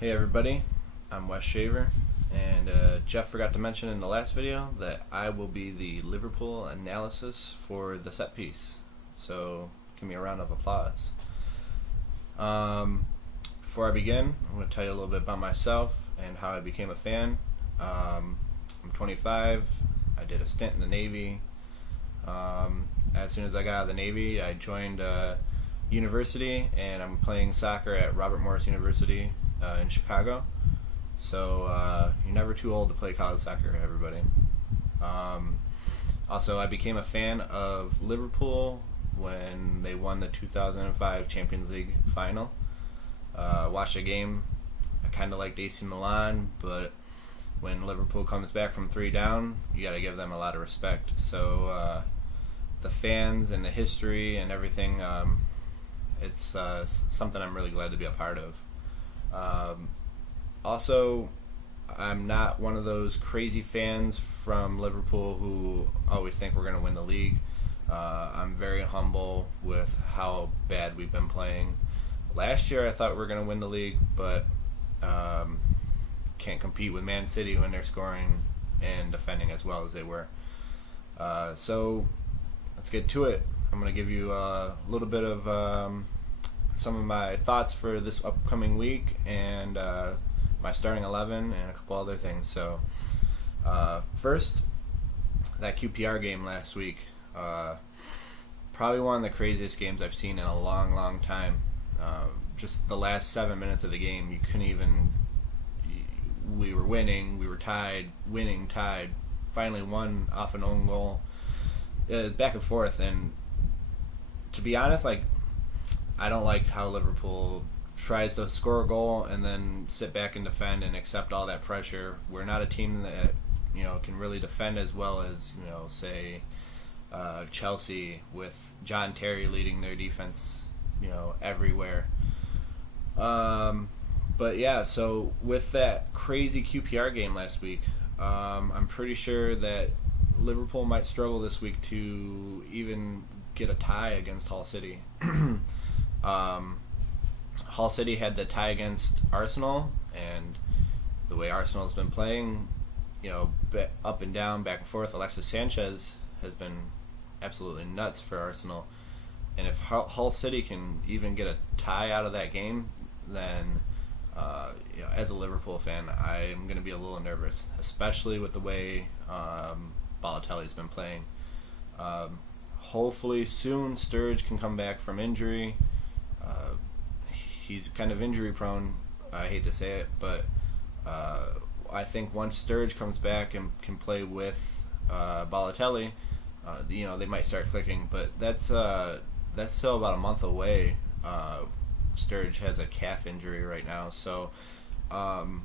Hey everybody, I'm Wes Shaver, and Jeff forgot to mention in the last video that I will be the Liverpool analysis for the set piece. So give me a round of applause. Before I begin, I'm going to tell you a little bit about myself and how I became a fan. I'm 25. I did a stint in the Navy. As soon as I got out of the Navy, I joined university, and I'm playing soccer at Robert Morris University in Chicago. So you're never too old to play college soccer, everybody. Also, I became a fan of Liverpool when they won the 2005 Champions League final. Watched a game. I kind of liked AC Milan, but when Liverpool comes back from 3 down, you got to give them a lot of respect. So the fans and the history and everything, it's something I'm really glad to be a part of. Also, I'm not one of those crazy fans from Liverpool who always think we're going to win the league. I'm very humble with how bad we've been playing. Last year I thought we were going to win the league, but can't compete with Man City when they're scoring and defending as well as they were. So let's get to it. I'm going to give you a little bit of some of my thoughts for this upcoming week and my starting 11 and a couple other things. So first, that QPR game last week, probably one of the craziest games I've seen in a long time. Just the last 7 minutes of the game, you couldn't even, we were winning, we were tied, winning, tied, finally won off an own goal. Back and forth, and to be honest, I don't like how Liverpool tries to score a goal and then sit back and defend and accept all that pressure. We're not a team that can really defend as well as say Chelsea, with John Terry leading their defense everywhere. But yeah, so with that crazy QPR game last week, I'm pretty sure that Liverpool might struggle this week to even get a tie against Hull City. Hull City had the tie against Arsenal, and the way Arsenal's been playing, up and down, back and forth, Alexis Sanchez has been absolutely nuts for Arsenal. And if Hull City can even get a tie out of that game, then as a Liverpool fan, I'm going to be a little nervous, especially with the way Balotelli's been playing. Hopefully soon Sturridge can come back from injury. He's kind of injury prone, I hate to say it, but I think once Sturridge comes back and can play with Balotelli, they might start clicking, but that's still about a month away. Sturridge has a calf injury right now, so I'm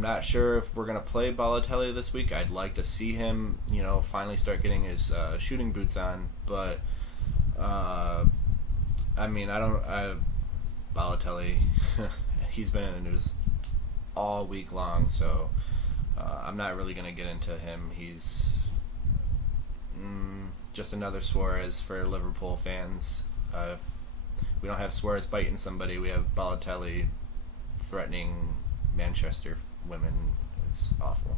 not sure if we're going to play Balotelli this week. I'd like to see him, finally start getting his shooting boots on, but Balotelli, he's been in the news all week long, so I'm not really going to get into him. He's just another Suarez for Liverpool fans. We don't have Suarez biting somebody. We have Balotelli threatening Manchester women. It's awful.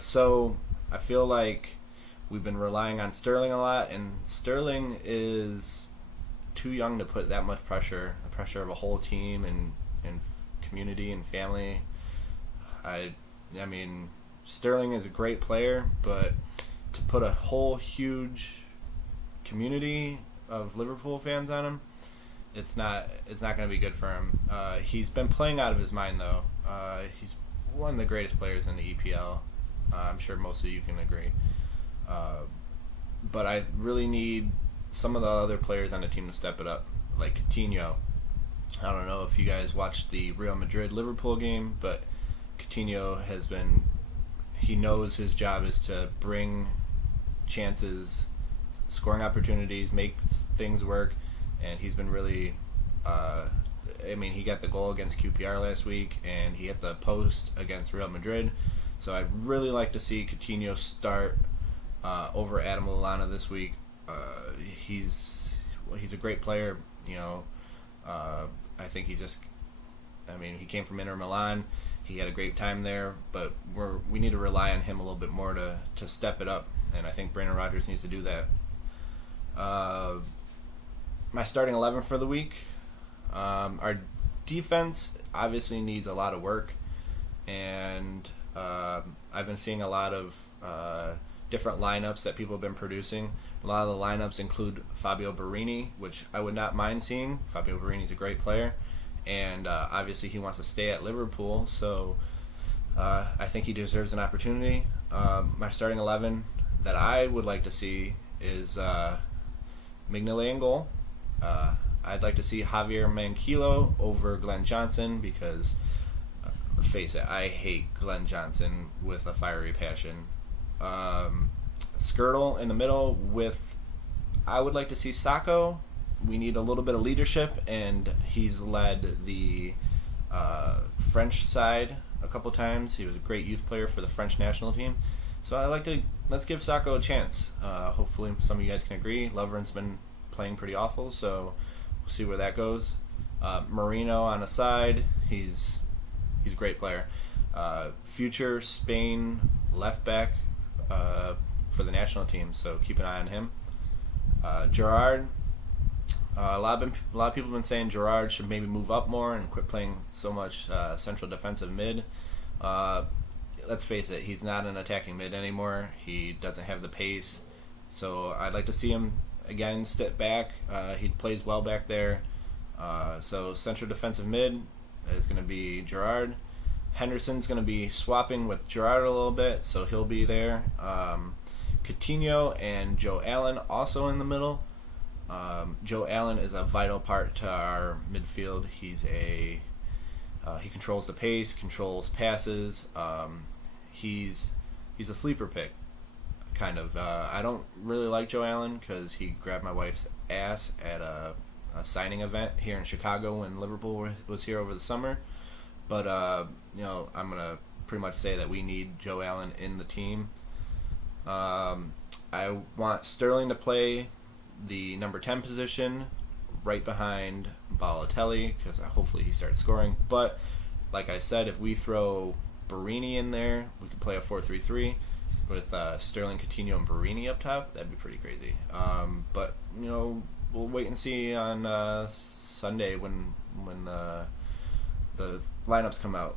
So I feel like we've been relying on Sterling a lot, and Sterling is too young to put that much pressure, the pressure of a whole team and community and family. I mean, Sterling is a great player, but to put a whole huge community of Liverpool fans on him, it's not going to be good for him. He's been playing out of his mind, though. He's one of the greatest players in the EPL. I'm sure most of you can agree. But I really need some of the other players on the team to step it up, like Coutinho. I don't know if you guys watched the Real Madrid-Liverpool game, but Coutinho he knows his job is to bring chances, scoring opportunities, make things work, and he's been really, he got the goal against QPR last week, and he hit the post against Real Madrid, so I'd really like to see Coutinho start over Adam Lallana this week. He's a great player, I think he's just I mean, he came from Inter Milan. He had a great time there, but we need to rely on him a little bit more to step it up, and I think Brandon Rodgers needs to do that. My starting 11 for the week, our defense obviously needs a lot of work, and I've been seeing a lot of different lineups that people have been producing. A lot of the lineups include Fabio Borini, which I would not mind seeing. Fabio Borini is a great player, and obviously he wants to stay at Liverpool, so I think he deserves an opportunity. My starting 11 that I would like to see is Mignolet in goal. I'd like to see Javier Manquillo over Glenn Johnson because, face it, I hate Glenn Johnson with a fiery passion. Skirtle in the middle with, I would like to see Sacco. We need a little bit of leadership, and he's led the French side a couple times. He was a great youth player for the French national team. So let's give Sacco a chance. Hopefully some of you guys can agree. Lovren's been playing pretty awful, so we'll see where that goes. Marino on the side, he's a great player. Future Spain left back for the national team, so keep an eye on him. Gerrard, a lot of people have been saying Gerrard should maybe move up more and quit playing so much central defensive mid. Let's face it, he's not an attacking mid anymore. He doesn't have the pace, so I'd like to see him again step back. He plays well back there. So central defensive mid is going to be Gerrard. Henderson's going to be swapping with Gerrard a little bit, so he'll be there. Coutinho and Joe Allen also in the middle. Joe Allen is a vital part to our midfield. He controls the pace, controls passes. He's a sleeper pick, kind of. I don't really like Joe Allen because he grabbed my wife's ass at a signing event here in Chicago when Liverpool was here over the summer. But I'm gonna pretty much say that we need Joe Allen in the team. I want Sterling to play the number 10 position right behind Balotelli because hopefully he starts scoring. But like I said, if we throw Borini in there, we could play a 4-3-3 with Sterling, Coutinho, and Borini up top. That'd be pretty crazy. But we'll wait and see on Sunday when the lineups come out.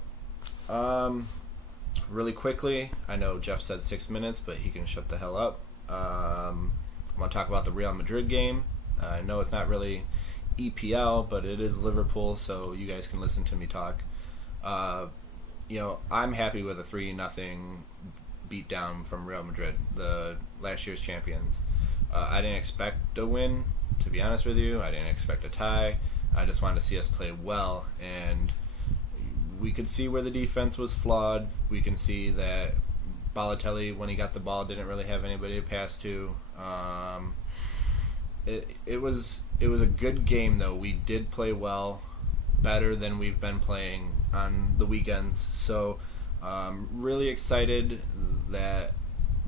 Really quickly, I know Jeff said 6 minutes, but he can shut the hell up. I'm going to talk about the Real Madrid game. I know it's not really EPL, but it is Liverpool, so you guys can listen to me talk. I'm happy with a 3-0 beatdown from Real Madrid, the last year's champions. I didn't expect a win, to be honest with you. I didn't expect a tie. I just wanted to see us play well, and we could see where the defense was flawed. We can see that Balotelli, when he got the ball, didn't really have anybody to pass to. It was a good game, though. We did play well, better than we've been playing on the weekends. So really excited that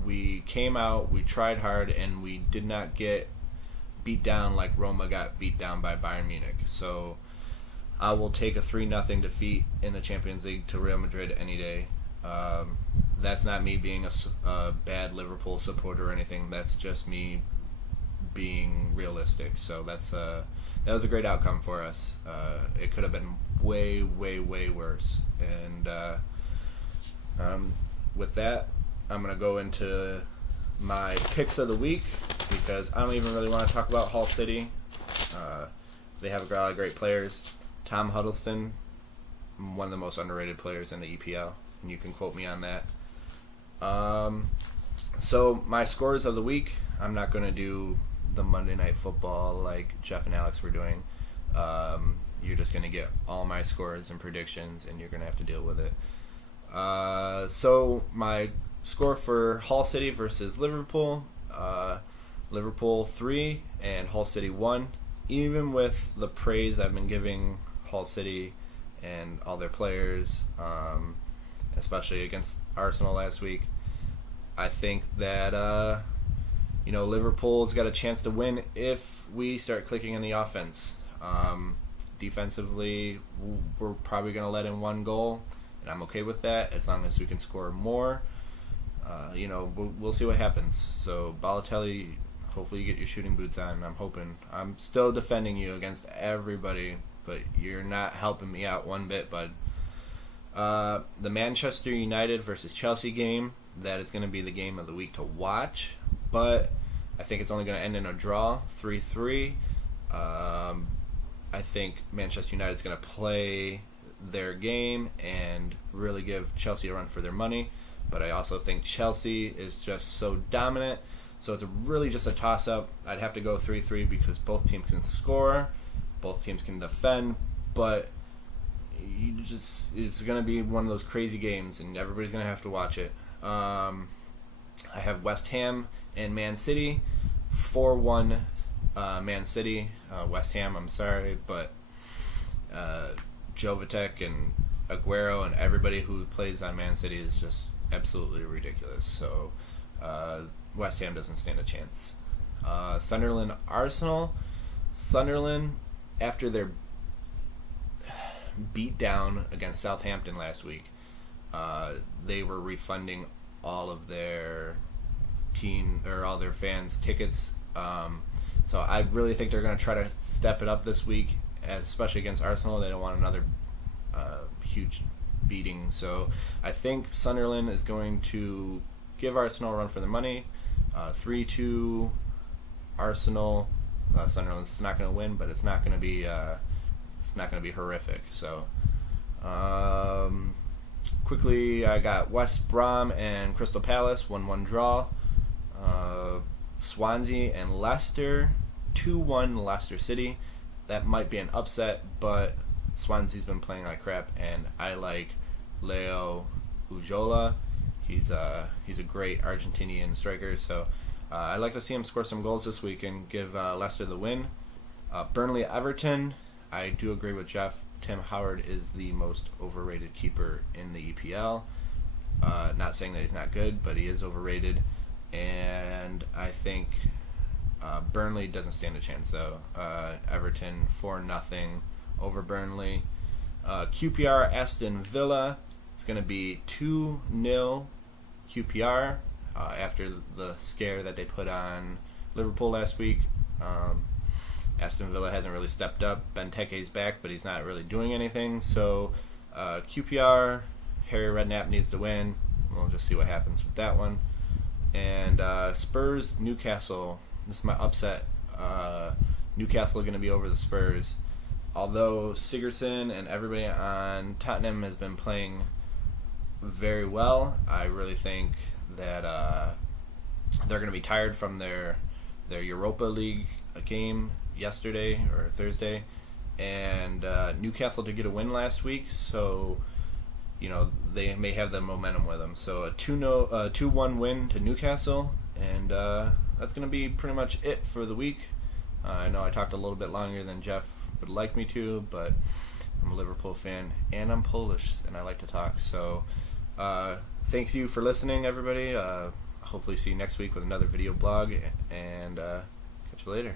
we came out, we tried hard, and we did not get beat down like Roma got beat down by Bayern Munich. So I will take a 3-0 defeat in the Champions League to Real Madrid any day. That's not me being a bad Liverpool supporter or anything. That's just me being realistic. So that was a great outcome for us. It could have been way, way, way worse. And with that, I'm going to go into my picks of the week because I don't even really want to talk about Hull City. They have a lot of great players. Tom Huddleston, one of the most underrated players in the EPL, and you can quote me on that. So my scores of the week, I'm not going to do the Monday Night Football like Jeff and Alex were doing. You're just going to get all my scores and predictions, and you're going to have to deal with it. So my score for Hull City versus Liverpool, Liverpool 3 and Hull City 1. Even with the praise I've been giving Hull City and all their players, especially against Arsenal last week, I think that Liverpool's got a chance to win if we start clicking in the offense. Defensively, we're probably going to let in one goal, and I'm okay with that as long as we can score more. We'll see what happens. So Balotelli, hopefully you get your shooting boots on. I'm hoping. I'm still defending you against everybody, but you're not helping me out one bit, bud. The Manchester United versus Chelsea game, that is going to be the game of the week to watch, but I think it's only going to end in a draw, 3-3. I think Manchester United's going to play their game and really give Chelsea a run for their money, but I also think Chelsea is just so dominant, so it's really just a toss-up. I'd have to go 3-3 because both teams can score, both teams can defend, but it's going to be one of those crazy games, and everybody's going to have to watch it. I have West Ham and Man City, 4-1 Man City. West Ham, I'm sorry, but Jovetic and Aguero and everybody who plays on Man City is just absolutely ridiculous. So West Ham doesn't stand a chance. Sunderland, Arsenal. Sunderland, after their beat down against Southampton last week, they were refunding all of their all their fans' tickets. So I really think they're going to try to step it up this week, especially against Arsenal. They don't want another huge beating. So I think Sunderland is going to give Arsenal a run for their money. 3-2 Arsenal. Sunderland's not going to win, but it's not going to be horrific. So quickly, I got West Brom and Crystal Palace, 1-1 draw. Swansea and Leicester, 2-1 Leicester City. That might be an upset, but Swansea's been playing like crap, and I like Leo Ujola. He's a great Argentinian striker, so I'd like to see him score some goals this week and give Leicester the win. Burnley Everton, I do agree with Jeff. Tim Howard is the most overrated keeper in the EPL. Not saying that he's not good, but he is overrated. And I think Burnley doesn't stand a chance, though. Everton 4-0 over Burnley. QPR Aston Villa, it's going to be 2-0 QPR after the scare that they put on Liverpool last week. Aston Villa hasn't really stepped up. Benteke's back, but he's not really doing anything. So QPR, Harry Redknapp needs to win. We'll just see what happens with that one. And Spurs, Newcastle. This is my upset. Newcastle are going to be over the Spurs. Although Sigurdsson and everybody on Tottenham has been playing very well, I really think that they're going to be tired from their Europa League game yesterday or Thursday, and Newcastle to get a win last week, so they may have the momentum with them. So a 2-1 win to Newcastle, and that's going to be pretty much it for the week. I know I talked a little bit longer than Jeff would like me to, but I'm a Liverpool fan, and I'm Polish, and I like to talk. So thanks you for listening, everybody. Hopefully see you next week with another video blog, and catch you later.